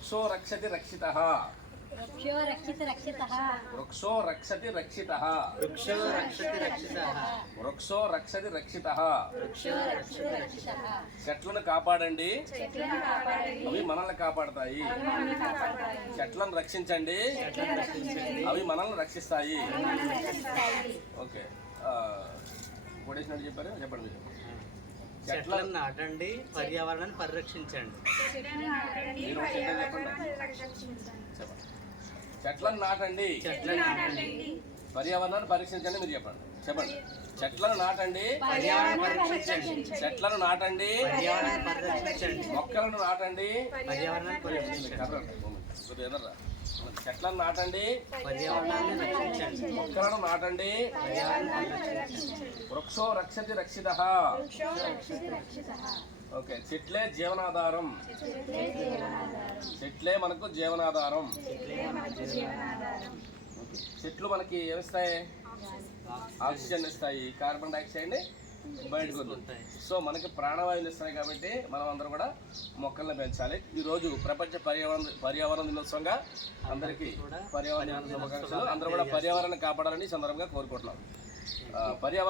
వృక్షో రక్షతి రక్షితః. వృక్షో రక్షిత రక్షితః. వృక్షో రక్షతి రక్షితః. వృక్షో రక్షతి రక్షితః. వృక్షో రక్షతి రక్షితః. వృక్షో రక్షిత రక్షితః. చెట్లను కాపాడండి, చెట్లను కాపాడండి, అవి మనల్ని కాపాడతాయి. అవి మనల్ని కాపాడతాయి. చెట్లను రక్షించండి, చెట్లను రక్షించండి, అవి మనల్ని రక్షిస్తాయి. అవి మనల్ని రక్షిస్తాయి. ఓకే, కొటేషన్ చెప్పారు, చెప్పండి మీరు. చెట్లను నాటండి, పర్యావరణాన్ని పరిరక్షించండి. మీరు ఒక సెంటెన్స్ చెప్పండి. చెప్పండి. చెట్లను నాటండి, చెట్లను నాటండి, పర్యావరణాన్ని పరీక్షించండి. మీరు చెప్పండి. చెప్పండి. చెట్లను నాటండి, పర్యావరణాన్ని పరిరక్షించండి. చెట్లను నాటండి, పర్యావరణాన్ని పరిరక్షించండి. మొక్కలను నాటండి. పర్యావరణాన్ని పరిరక్షించండి. ఎదర్రా. చెట్లను నాటండి, పర్యావరణాన్ని రక్షించండి. మొక్కలను నాటండి. పర్యావరణాన్ని పరిరక్షించండి. వృక్షో రక్షతి రక్షితః. వృక్షో రక్షిత రక్షితః. ఓకే, చెట్లే జీవనాధారం. చెట్లే జీవనాధారం. చెట్లే మనకు జీవనాధారం. చెట్లే మనకు జీవనాధారం. చెట్లు మనకి ఏమిస్తాయి? ఆక్సిజన్ ఇస్తాయి, కార్బన్ డైఆక్సైడ్ ని బయటకు వదులుతాయి. సో మనకి ప్రాణవాయువులు ఇస్తాయి. కాబట్టి మనం అందరం కూడా మొక్కల్ని పెంచాలి. ఈరోజు ప్రపంచ పర్యావరణ దినోత్సవంగా అందరికీ పర్యావరణ శుభాకాంక్షలు. అందరూ కూడా పర్యావరణాన్ని కాపాడాలని ఈ సందర్భంగా కోరుకుంటున్నాం. పర్యావరణ